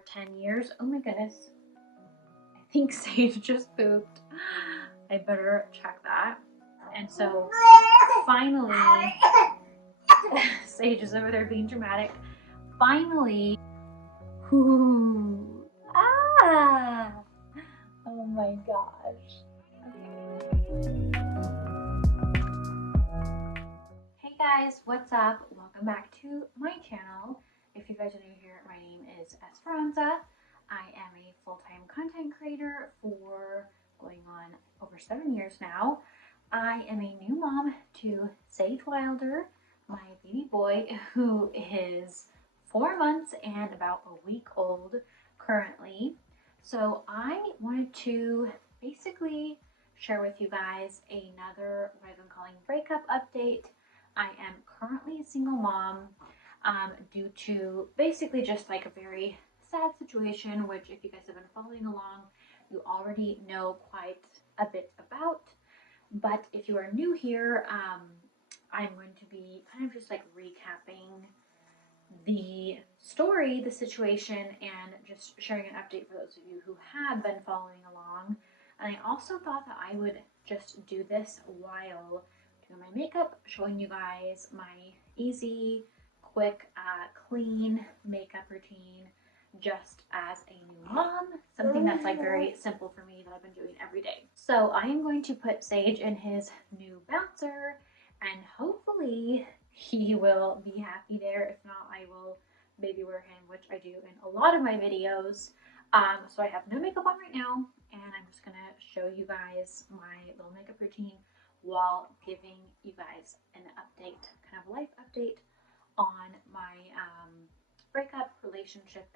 our 10 years. Oh my goodness. I think Sage just pooped. I better check that. And so finally, Sage is over there being dramatic. Finally, oh my gosh. Okay. Hey guys, what's up? Welcome back to my channel. If you guys are new here, my name is Esperanza. I am a full-time content creator for going on over 7 years now. I am a new mom to Sage Wilder, my baby boy, who is 4 months and about a week old currently. So I wanted to basically share with you guys another, what I've been calling breakup update. I am currently a single mom due to basically just like a very sad situation, which if you guys have been following along, you already know quite a bit about. But if you are new here, I'm going to be kind of just like recapping the story, the situation, and just sharing an update for those of you who have been following along. And I also thought that I would just do this while doing my makeup, showing you guys my easy, quick, clean makeup routine just as a new mom, something that's like very simple for me that I've been doing every day. So I am going to put Sage in his new bouncer and hopefully he will be happy there. If not, I will baby wear him, which I do in a lot of my videos. So I have no makeup on right now, and I'm just gonna show you guys my little makeup routine while giving you guys an update, kind of life update on my breakup relationship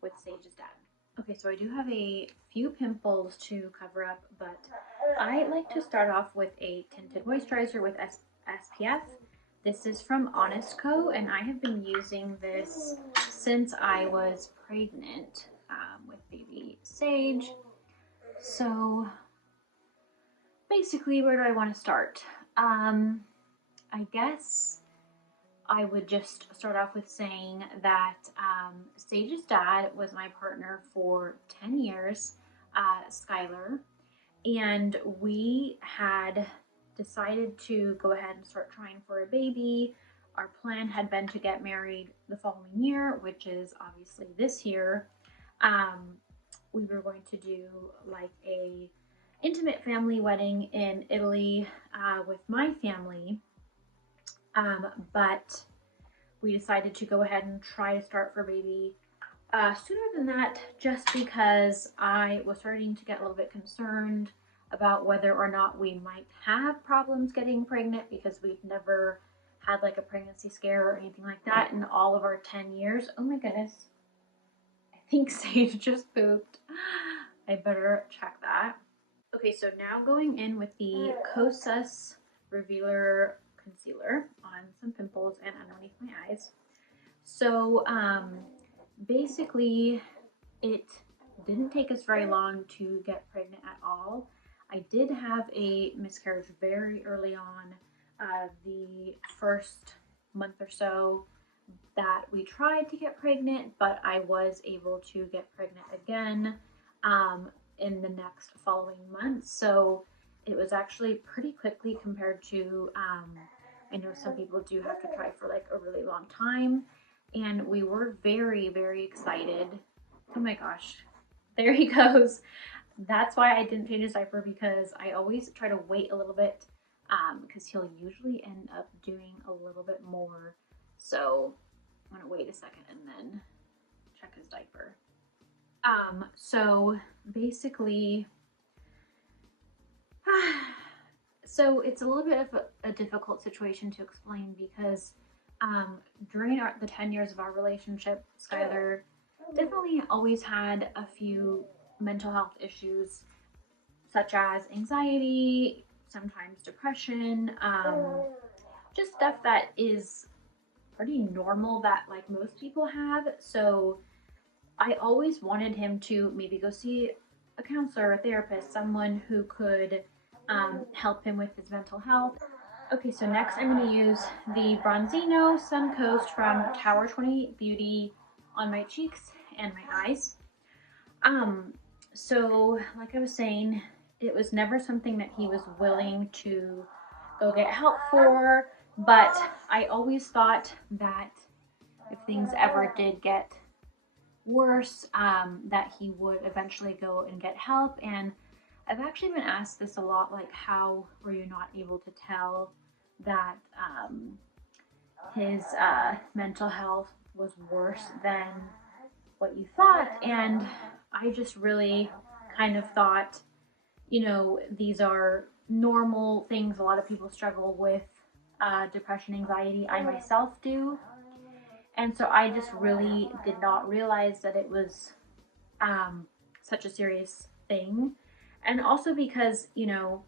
with Sage's dad. Okay, so I do have a few pimples to cover up, but I like to start off with a tinted moisturizer with SPF. This is from Honest Co, and I have been using this since I was pregnant with baby Sage. So basically, where do I want to start? I guess I would just start off with saying that Sage's dad was my partner for 10 years, Skylar, and we had decided to go ahead and start trying for a baby. Our plan had been to get married the following year, which is obviously this year. We were going to do like a intimate family wedding in Italy with my family, but we decided to go ahead and try to start for baby sooner than that, just because I was starting to get a little bit concerned about whether or not we might have problems getting pregnant, because we've never had like a pregnancy scare or anything like that in all of our 10 years. Oh my goodness. I think Sage just pooped. I better check that. Okay, so now going in with the Kosas Revealer Concealer on some pimples and underneath my eyes. So basically it didn't take us very long to get pregnant at all. I did have a miscarriage very early on, the first month or so that we tried to get pregnant, but I was able to get pregnant again in the next following month. So it was actually pretty quickly compared to, I know some people do have to try for like a really long time, and we were very, very excited. Oh my gosh, there he goes. That's why I didn't change his diaper, because I always try to wait a little bit because he'll usually end up doing a little bit more. So I'm gonna wait a second and then check his diaper. So basically, so it's a little bit of a difficult situation to explain, because during the 10 years of our relationship, Skylar definitely always had a few mental health issues, such as anxiety, sometimes depression, just stuff that is pretty normal that like most people have. So I always wanted him to maybe go see a counselor, a therapist, someone who could help him with his mental health. Okay, so next I'm going to use the Bronzino Sun Coast from Tower 28 Beauty on my cheeks and my eyes. So like I was saying, it was never something that he was willing to go get help for, but I always thought that if things ever did get worse, that he would eventually go and get help. And I've actually been asked this a lot, like, how were you not able to tell that his mental health was worse than what you thought? And I just really kind of thought, you know, these are normal things. A lot of people struggle with depression, anxiety. I myself do. And so I just really did not realize that it was such a serious thing. And also because, you know,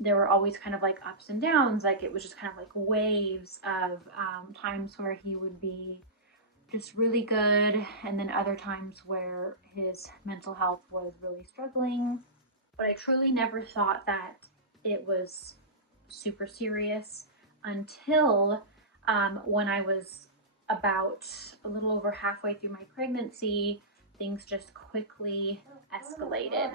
there were always kind of like ups and downs. Like it was just kind of like waves of times where he would be just really good, and then other times where his mental health was really struggling. But I truly never thought that it was super serious until when I was about a little over halfway through my pregnancy, things just quickly escalated.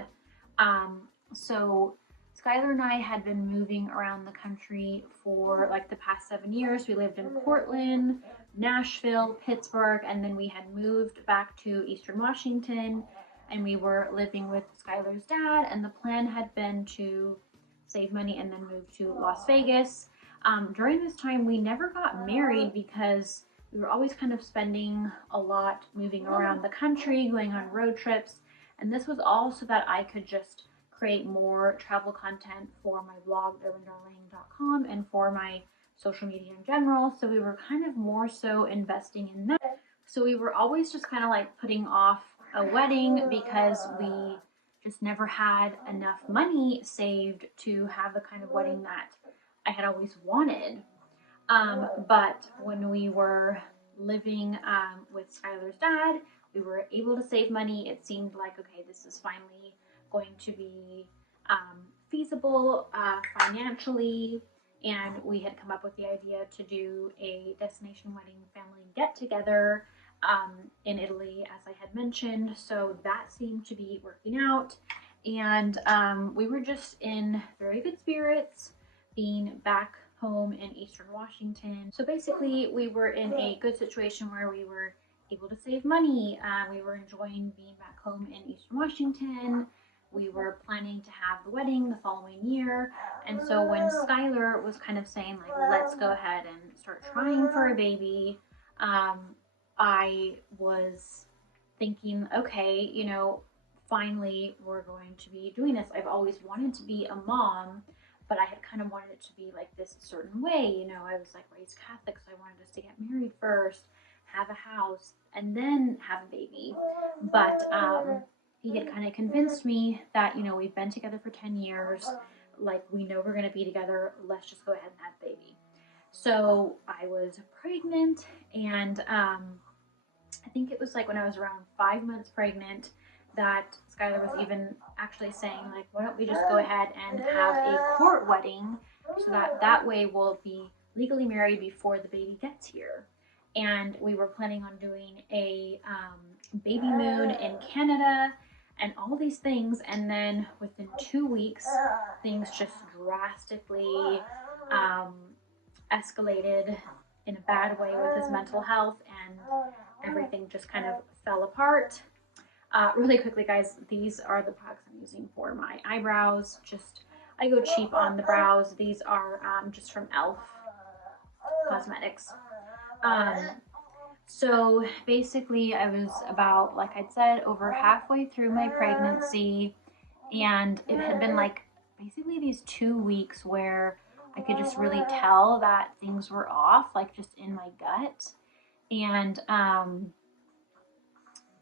So Skylar and I had been moving around the country for like the past 7 years. We lived in Portland, Nashville, Pittsburgh, and then we had moved back to Eastern Washington, and we were living with Skylar's dad, and the plan had been to save money and then move to Las Vegas. During this time, we never got married because we were always kind of spending a lot moving around the country, going on road trips, and this was all so that I could just create more travel content for my blog, urbandarling.com, and for my social media in general. So we were kind of more so investing in that. So we were always just kind of like putting off a wedding because we just never had enough money saved to have the kind of wedding that I had always wanted. But when we were living with Skylar's dad, we were able to save money. It seemed like, okay, this is finally going to be feasible financially, and we had come up with the idea to do a destination wedding family get together in Italy, as I had mentioned. So that seemed to be working out, and we were just in very good spirits being back home in Eastern Washington. So basically we were in a good situation where we were able to save money. We were enjoying being back home in Eastern Washington. We were planning to have the wedding the following year. And so when Skylar was kind of saying, like, let's go ahead and start trying for a baby, I was thinking, okay, you know, finally we're going to be doing this. I've always wanted to be a mom, but I had kind of wanted it to be like this certain way. You know, I was like raised Catholic, so I wanted us to get married first, have a house, and then have a baby. But he had kind of convinced me that, you know, we've been together for 10 years, like we know we're going to be together, let's just go ahead and have a baby. So I was pregnant, and I think it was like when I was around 5 months pregnant that Skylar was even actually saying, like, why don't we just go ahead and have a court wedding so that that way we'll be legally married before the baby gets here. And we were planning on doing a baby moon in Canada and all these things. And then within 2 weeks, things just drastically escalated in a bad way with his mental health, and everything just kind of fell apart. Really quickly, guys, these are the products I'm using for my eyebrows. Just, I go cheap on the brows. These are just from e.l.f. Cosmetics. So basically I was about, like I'd said, over halfway through my pregnancy, and it had been like basically these 2 weeks where I could just really tell that things were off, like just in my gut. And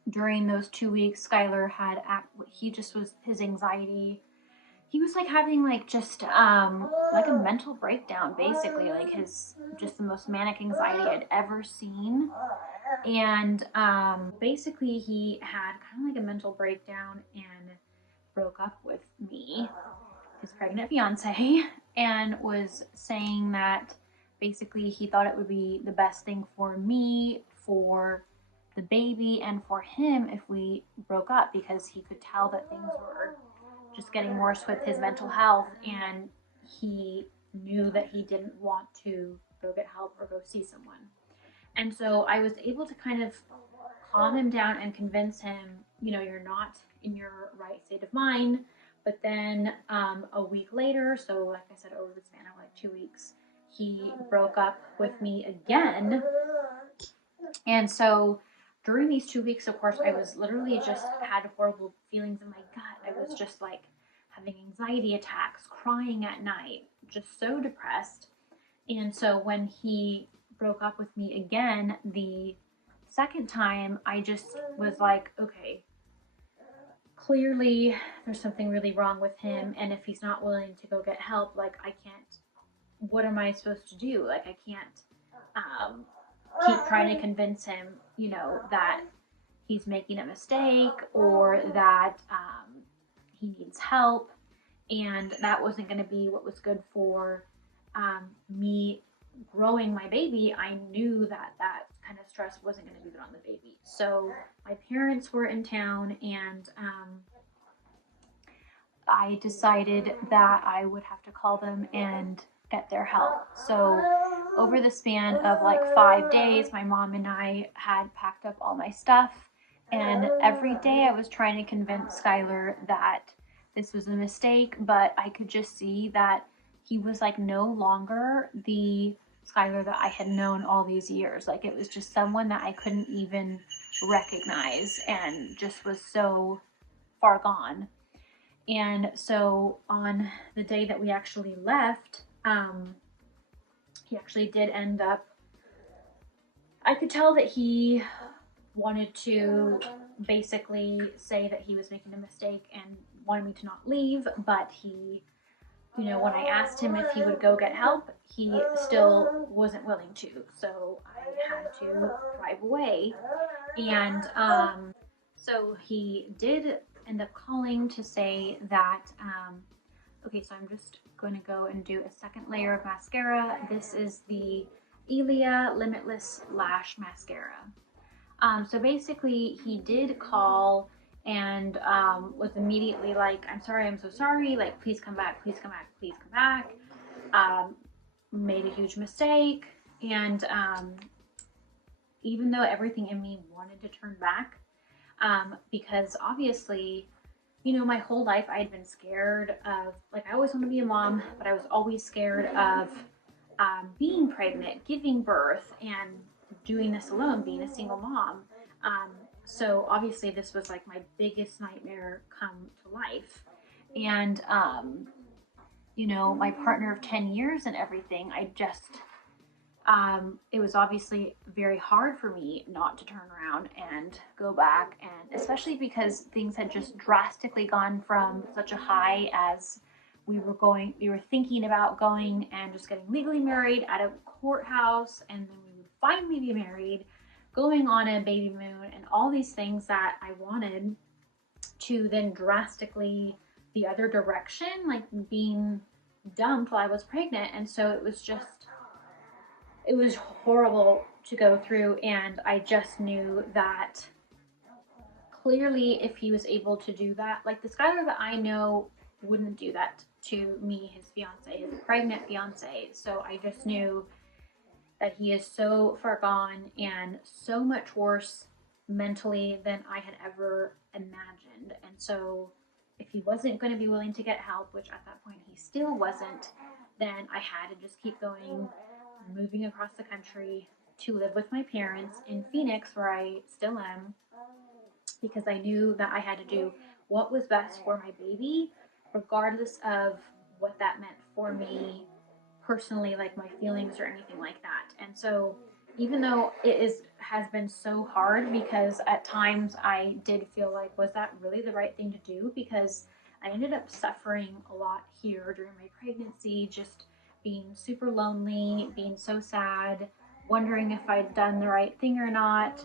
during those 2 weeks, Skylar had, he just was, his anxiety, he was like having like just like a mental breakdown, basically, like his, just the most manic anxiety I'd ever seen. And basically he had kind of like a mental breakdown and broke up with me, his pregnant fiance, and was saying that basically he thought it would be the best thing for me for the baby and for him if we broke up, because he could tell that things were just getting worse with his mental health, and he knew that he didn't want to go get help or go see someone. And so I was able to kind of calm him down and convince him, you know, you're not in your right state of mind. But then a week later, so like I said, over the span of like 2 weeks, he broke up with me again. And so during these 2 weeks, of course, I was literally just had horrible feelings in my gut. I was just like having anxiety attacks, crying at night, just so depressed. And so when he broke up with me again, the second time, I just was like, okay, clearly there's something really wrong with him. And if he's not willing to go get help, like I can't, what am I supposed to do? Like I can't keep trying to convince him, you know, that he's making a mistake or that he needs help. And that wasn't going to be what was good for me growing my baby. I knew that that kind of stress wasn't going to be good on the baby. So my parents were in town, and I decided that I would have to call them and get their help. So over the span of like 5 days, my mom and I had packed up all my stuff, and every day I was trying to convince Skylar that this was a mistake, but I could just see that he was like no longer the Skylar that I had known all these years. Like it was just someone that I couldn't even recognize and just was so far gone. And so on the day that we actually left, he actually did end up, I could tell that he wanted to basically say that he was making a mistake and wanted me to not leave, but he, you know, when I asked him if he would go get help, he still wasn't willing to. So I had to drive away. And so he did end up calling to say that, okay, so I'm just going to go and do a second layer of mascara. This is the Ilia Limitless Lash Mascara. So basically he did call and was immediately like, I'm sorry, I'm so sorry, like please come back, please come back, please come back. Made a huge mistake, and even though everything in me wanted to turn back, because obviously, you know, my whole life I had been scared of, like I always wanted to be a mom, but I was always scared of being pregnant, giving birth, and doing this alone, being a single mom. So obviously this was like my biggest nightmare come to life. And, you know, my partner of 10 years and everything, I just, it was obviously very hard for me not to turn around and go back. And especially because things had just drastically gone from such a high as we were thinking about going and just getting legally married at a courthouse, and then we would finally be married, going on a baby moon, and all these things that I wanted, to then drastically the other direction, like being dumped while I was pregnant. And so it was horrible to go through. And I just knew that clearly if he was able to do that, like the Skylar that I know wouldn't do that to me, his fiance, his pregnant fiance. So I just knew that he is so far gone and so much worse mentally than I had ever imagined. And so if he wasn't going to be willing to get help, which at that point he still wasn't, then I had to just keep going, moving across the country to live with my parents in Phoenix, where I still am, because I knew that I had to do what was best for my baby, regardless of what that meant for me personally, like my feelings or anything like that. And so even though has been so hard, because at times I did feel like, was that really the right thing to do? Because I ended up suffering a lot here during my pregnancy, just being super lonely, being so sad, wondering if I'd done the right thing or not,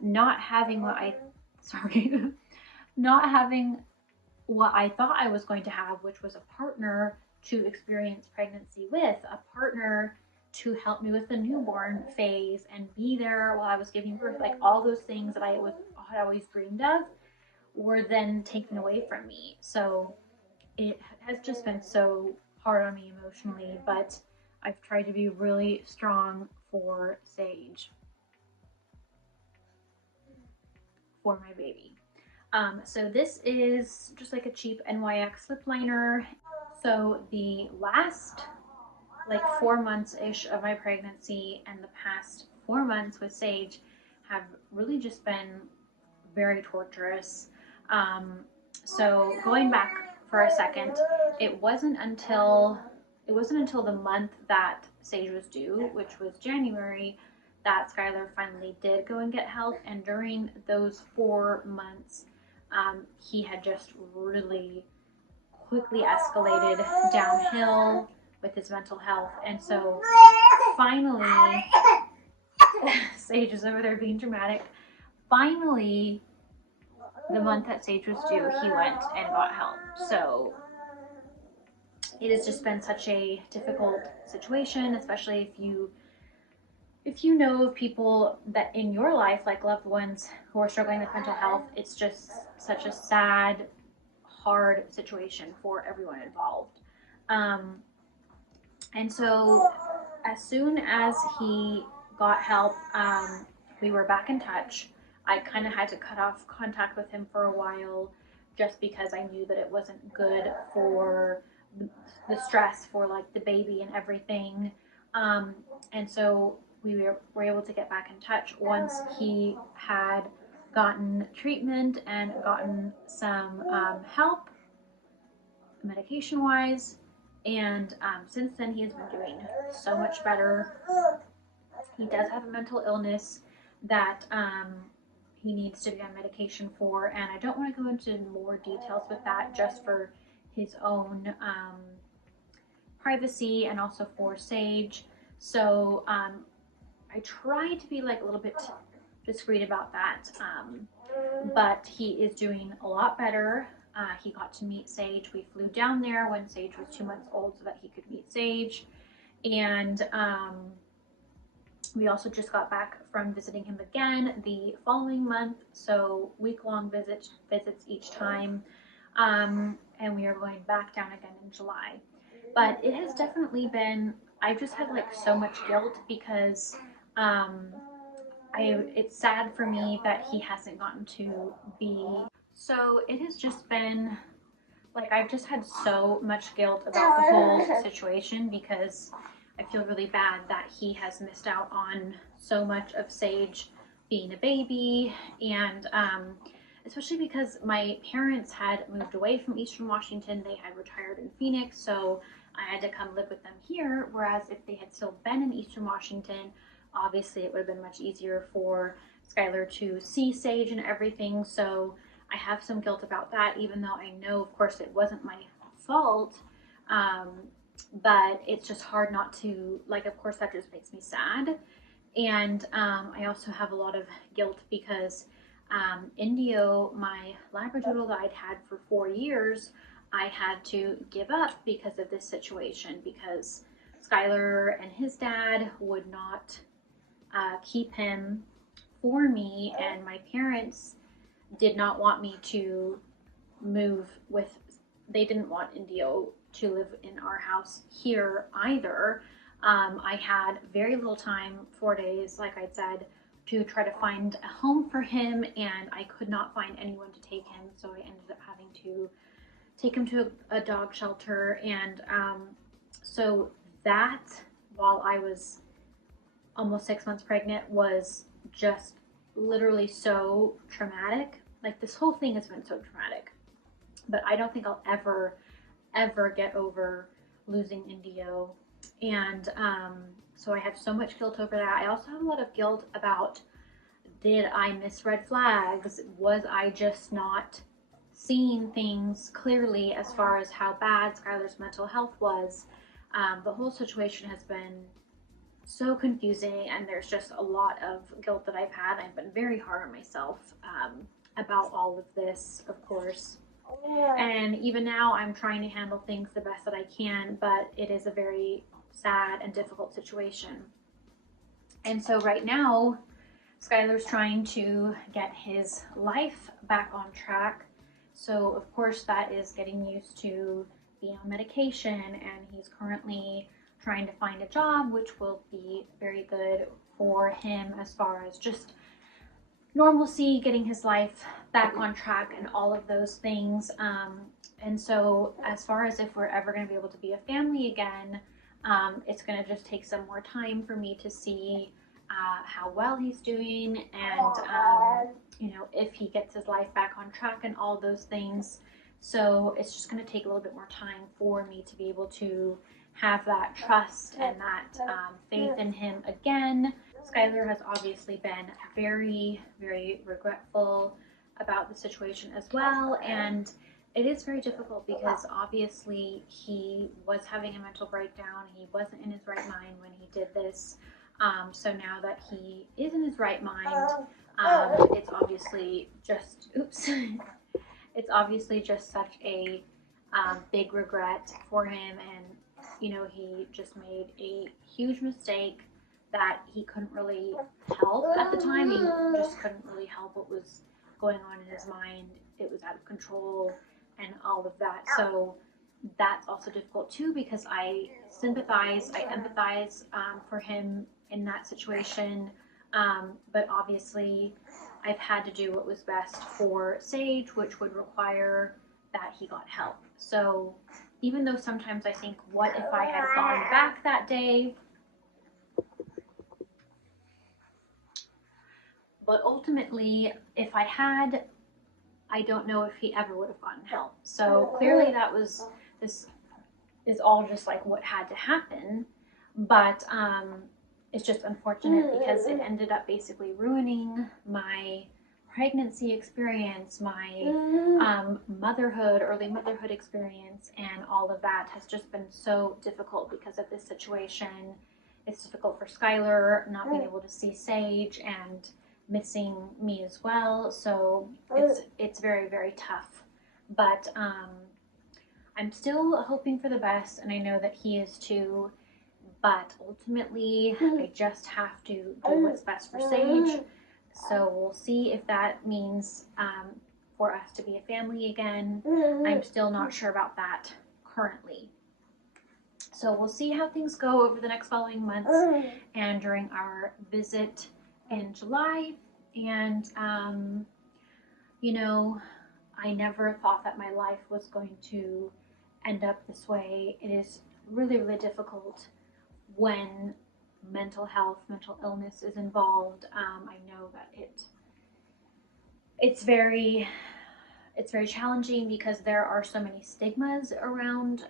not having not having what I thought I was going to have, which was a partner to experience pregnancy with, a partner to help me with the newborn phase and be there while I was giving birth. Like all those things that had always dreamed of were then taken away from me. So it has just been so hard on me emotionally, but I've tried to be really strong for Sage, for my baby. So this is just like a cheap NYX lip liner. So the last like 4 months-ish of my pregnancy and the past 4 months with Sage have really just been very torturous. So going back for a second, it wasn't until the month that Sage was due, which was January, that Skylar finally did go and get help. And during those 4 months, he had just really quickly escalated downhill with his mental health. And so finally, Sage is over there being dramatic. Finally, the month that Sage was due, he went and got help. So it has just been such a difficult situation, especially if you know of people that in your life, like loved ones who are struggling with mental health. It's just such a sad, hard situation for everyone involved. And so as soon as he got help, we were back in touch. I kind of had to cut off contact with him for a while just because I knew that it wasn't good for the stress for like the baby and everything. And so we were able to get back in touch once he had gotten treatment and gotten some help medication wise. And since then, he has been doing so much better. He does have a mental illness that he needs to be on medication for, and I don't want to go into more details with that just for his own privacy and also for Sage. So I try to be like a little bit discreet about that, but he is doing a lot better. He got to meet Sage. We flew down there when Sage was 2 months old so that he could meet Sage. And we also just got back from visiting him again the following month. So week-long visits each time. And we are going back down again in July. But it has definitely been, I've just had like so much guilt because it's sad for me that he hasn't gotten to be. So it has just been like I've just had so much guilt about the whole situation because I feel really bad that he has missed out on so much of Sage being a baby, and especially because my parents had moved away from Eastern Washington. They had retired in Phoenix, so I had to come live with them here, whereas if they had still been in Eastern Washington, obviously it would have been much easier for Skylar to see Sage and everything. So I have some guilt about that, even though I know, of course, it wasn't my fault. But it's just hard not to, like, of course, that just makes me sad. And I also have a lot of guilt because Indio, my Labradoodle that I'd had for 4 years, I had to give up because of this situation, because Skylar and his dad would not keep him for me, and my parents did not want me to move with, they didn't want Indio to live in our house here either. I had very little time, 4 days, like I said, to try to find a home for him, and I could not find anyone to take him, so I ended up having to take him to a dog shelter. And so that, while I was almost 6 months pregnant, was just literally so traumatic. Like, this whole thing has been so traumatic, but I don't think I'll ever get over losing Indio. And so I have so much guilt over that. I also have a lot of guilt about, did I miss red flags? Was I just not seeing things clearly as far as how bad Skylar's mental health was? The whole situation has been so confusing, and there's just a lot of guilt that I've had. I've been very hard on myself about all of this, of course. And even now I'm trying to handle things the best that I can, but it is a very sad and difficult situation. And so right now, Skylar's trying to get his life back on track. So of course that is getting used to being on medication, and he's currently trying to find a job, which will be very good for him as far as just normalcy, getting his life back on track and all of those things. And so as far as if we're ever going to be able to be a family again, it's going to just take some more time for me to see how well he's doing, and you know, if he gets his life back on track and all those things. So it's just going to take a little bit more time for me to be able to have that trust and that faith in him again. Skylar has obviously been very, very regretful about the situation as well, and it is very difficult because obviously he was having a mental breakdown. He wasn't in his right mind when he did this. So now that he is in his right mind, it's obviously just, it's obviously just such a big regret for him. And, you know, he just made a huge mistake that he couldn't really help at the time. He just couldn't really help what was going on in his mind. It was out of control and all of that. So that's also difficult too, because I sympathize, I empathize for him in that situation. But obviously I've had to do what was best for Sage, which would require that he got help. So even though sometimes I think, what if I had gone back that day? But ultimately, if I had, I don't know if he ever would have gotten help. So clearly this is all just like what had to happen. But it's just unfortunate because it ended up basically ruining my pregnancy experience, my motherhood, early motherhood experience, and all of that has just been so difficult because of this situation. It's difficult for Skylar not being able to see Sage and missing me as well. So it's very, very tough. But I'm still hoping for the best, and I know that he is too. But ultimately, I just have to do what's best for Sage. So we'll see if that means for us to be a family again. I'm still not sure about that currently. So we'll see how things go over the next following months and during our visit in July. And, you know, I never thought that my life was going to end up this way. It is really, really difficult when mental health, mental illness is involved. I know that it's very challenging because there are so many stigmas around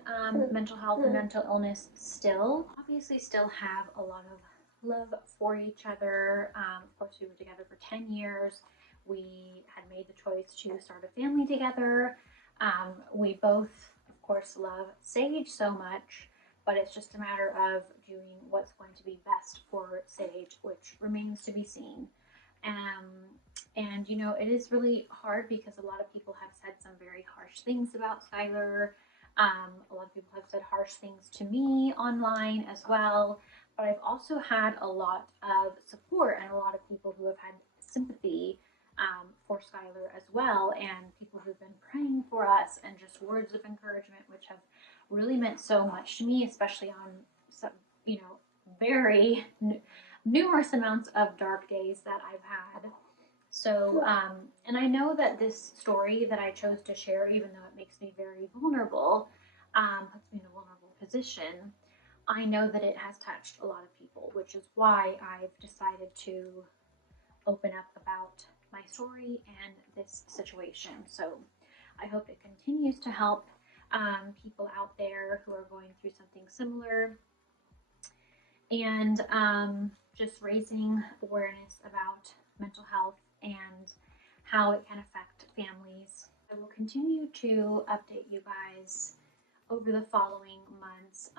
mental health and mental illness still. Obviously still have a lot of love for each other. Of course, we were together for 10 years. We had made the choice to start a family together. We both, of course, love Sage so much, but it's just a matter of doing what's going to be best for Sage, which remains to be seen. And you know, it is really hard because a lot of people have said some very harsh things about Skylar. A lot of people have said harsh things to me online as well. But I've also had a lot of support and a lot of people who have had sympathy for Skylar as well, and people who've been praying for us and just words of encouragement, which have really meant so much to me, especially on some, you know, very numerous amounts of dark days that I've had. So, and I know that this story that I chose to share, even though it makes me very vulnerable, puts me in a vulnerable position, I know that it has touched a lot of people, which is why I've decided to open up about my story and this situation. So I hope it continues to help people out there who are going through something similar, and just raising awareness about mental health and how it can affect families. I will continue to update you guys over the following months.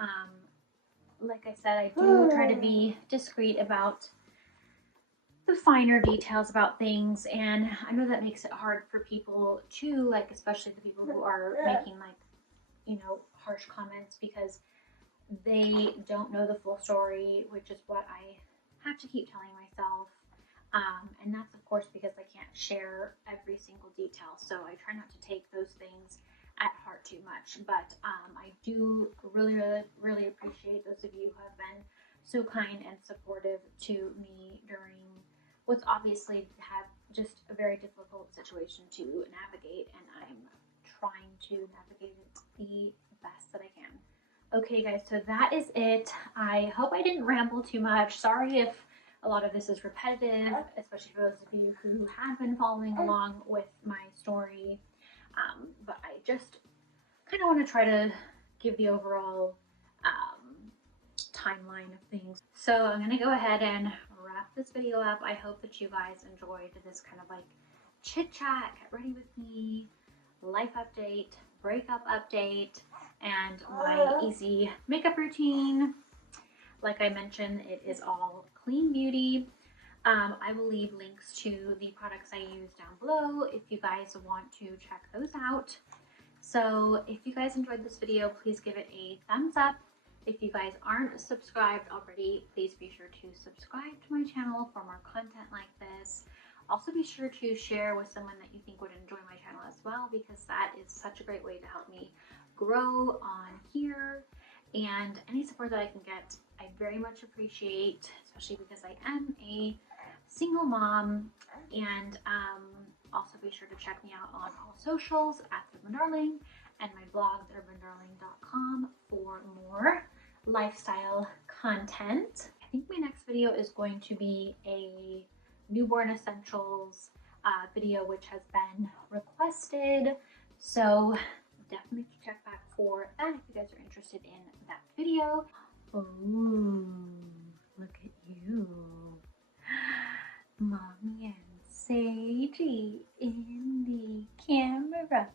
Like I said, I do try to be discreet about the finer details about things, and I know that makes it hard for people too, like especially the people who are making, like, you know, harsh comments, because they don't know the full story, which is what I have to keep telling myself. And that's of course because I can't share every single detail. So I try not to take those things at heart too much. But I do really appreciate those of you who have been so kind and supportive to me during what's obviously have just a very difficult situation to navigate, and I'm trying to navigate it the best that I can. Okay guys, so that is it. I hope I didn't ramble too much. Sorry if a lot of this is repetitive, especially for those of you who have been following along with my story. But I just kind of want to try to give the overall timeline of things. So I'm going to go ahead and wrap this video up. I hope that you guys enjoyed this kind of like chit chat, get ready with me, life update, breakup update, and my easy makeup routine. Like I mentioned, it is all clean beauty. I will leave links to the products I use down below if you guys want to check those out. So if you guys enjoyed this video, please give it a thumbs up. If you guys aren't subscribed already, please be sure to subscribe to my channel for more content like this. Also be sure to share with someone that you think would enjoy my channel as well, because that is such a great way to help me grow on here. And any support that I can get, I very much appreciate, especially because I am a single mom. And also be sure to check me out on all socials at @TheBoonDarling and my blog TheBoonDarling.com for more lifestyle content. I think my next video is going to be a newborn essentials video, which has been requested. So definitely check back for that if you guys are interested in that video. Oh, look at you. Mommy and Sagey in the camera.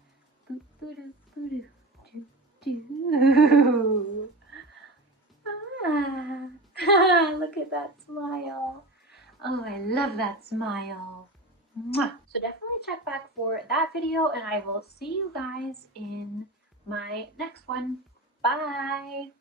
Boo boo doo boo doo doo doo. Ah, look at that smile. Oh, I love that smile. Mwah. So definitely check back for that video, and I will see you guys in my next one. Bye.